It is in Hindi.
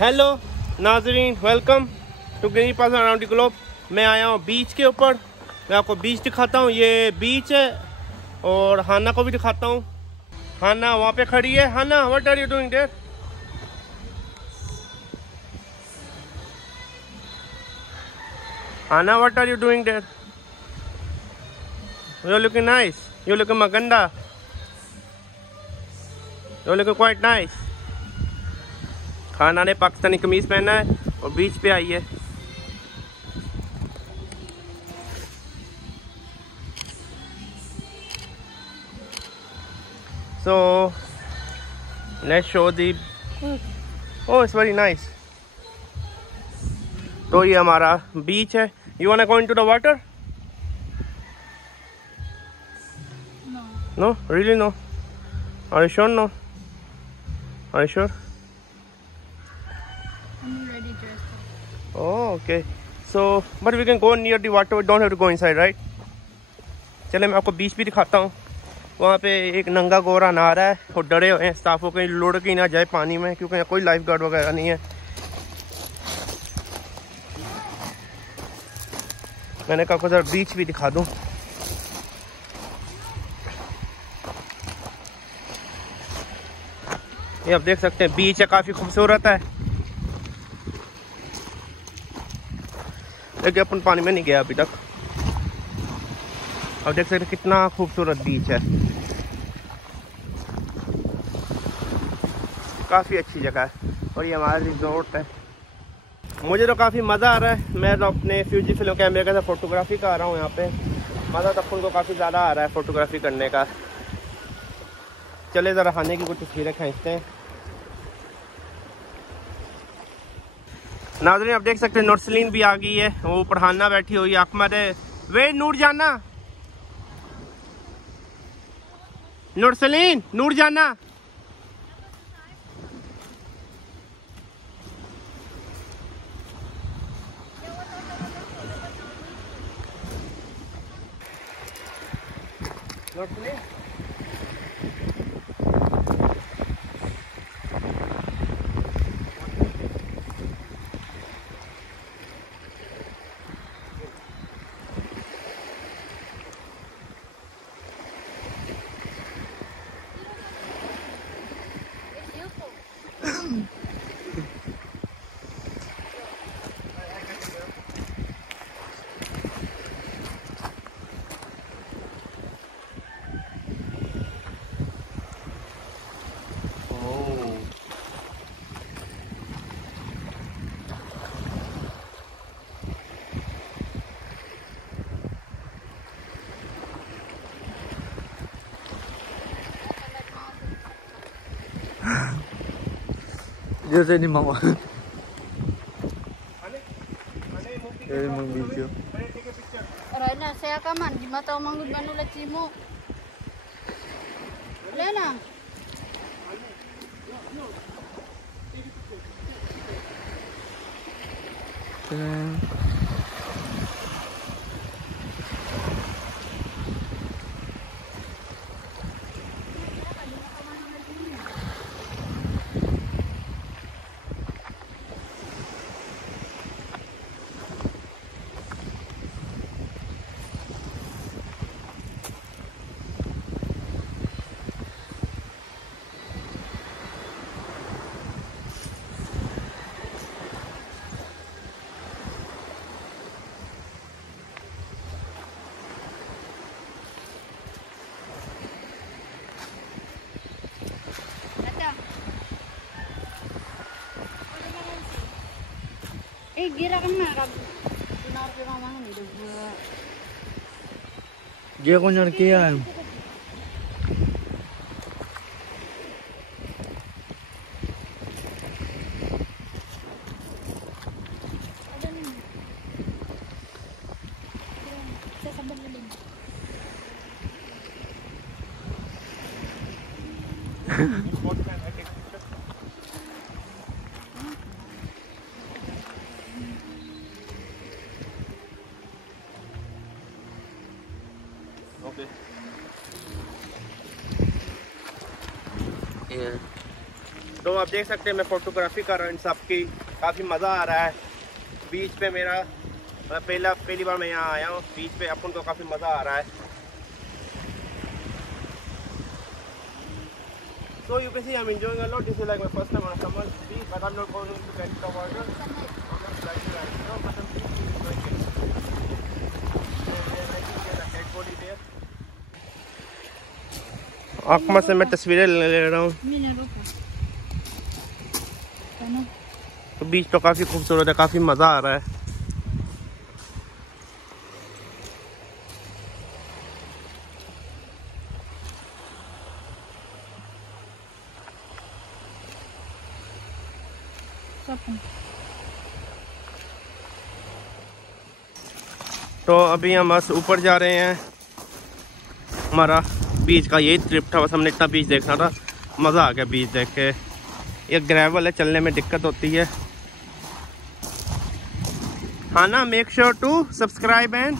हेलो नाजरीन, welcome to green pass around the globe. मैं आया हूँ बीच के ऊपर। मैं आपको बीच दिखाता हूँ। ये बीच है और हाना को भी दिखाता हूँ। हाना वहाँ पे खड़ी है। Hana, what are you doing there? Hana, what are you doing there? You looking nice, you looking मगंडा, यू लुकिंग क्वाइट नाइस। खाना ने पाकिस्तानी कमीज पहना है और बीच पे आई है। So let's show the. Oh, it's very nice. तो ये हमारा बीच है। You want to go into the water? No, really no? Are you sure? No, are you sure? Oh, okay. So, but we can go near the water. We don't have to go inside, right? चले, मैं आपको बीच भी दिखाता हूँ। वहाँ पे एक नंगा गोरा नहा रहा है और डरे हुए हैं स्टाफों के लुढ़क ही ना जाए पानी में, क्योंकि यहाँ कोई लाइफ गार्ड वगैरह नहीं है। मैंने कहा को जरा बीच भी दिखा दूँ। ये आप देख सकते हैं, बीच है, काफ़ी खूबसूरत है। लेकिन अपन पानी में नहीं गया अभी तक। अब देख सकते हैं कितना खूबसूरत बीच है। काफ़ी अच्छी जगह है और ये हमारा रिजॉर्ट है। मुझे तो काफ़ी मज़ा आ रहा है। मैं तो अपने फ्यूजी फिल्म कैमरे के साथ फ़ोटोग्राफी कर रहा हूँ यहाँ पे। मज़ा तो अपन को काफ़ी ज़्यादा आ रहा है फ़ोटोग्राफी करने का। चले ज़रा खाने की कुछ तस्वीरें खींचते हैं। नाज़रीन, आप देख सकते हैं नूरसलीन भी आ गई है। वो पढ़ाना बैठी हुई है। अकमद है वे नूर जाना, नूरसलीन, नूर जाना। नूरसलीन, Dia saya ni mau. Emang video. Rana, saya kaman di mata manggul banulat simo. Lena. Gira kan na rab. Pinar ko naman ni dugwa. Dia ko nyarkian. तो आप देख सकते हैं मैं फ़ोटोग्राफी कर रहा हूँ इन सब की, काफ़ी मज़ा आ रहा है। बीच पे मेरा पहली बार मैं यहाँ आया हूँ बीच पे, अपन को काफ़ी मज़ा आ रहा है। So you can see I'm enjoying a lot. This is like my first time on a summer beach, but I'm not going to get the water. I'm just driving right now, but I'm really enjoying it. There's a dead body there. आँख से मैं तस्वीरें ले रहा हूँ। तो बीच तो काफ़ी खूबसूरत है, काफ़ी मज़ा आ रहा है। तो अभी हम बस ऊपर जा रहे हैं। हमारा बीच का यही ट्रिप था, बस हमने इतना बीच देखना था। मज़ा आ गया बीच देख के। ये ग्रेवल है, चलने में दिक्कत होती है। हाँ ना, make sure to subscribe and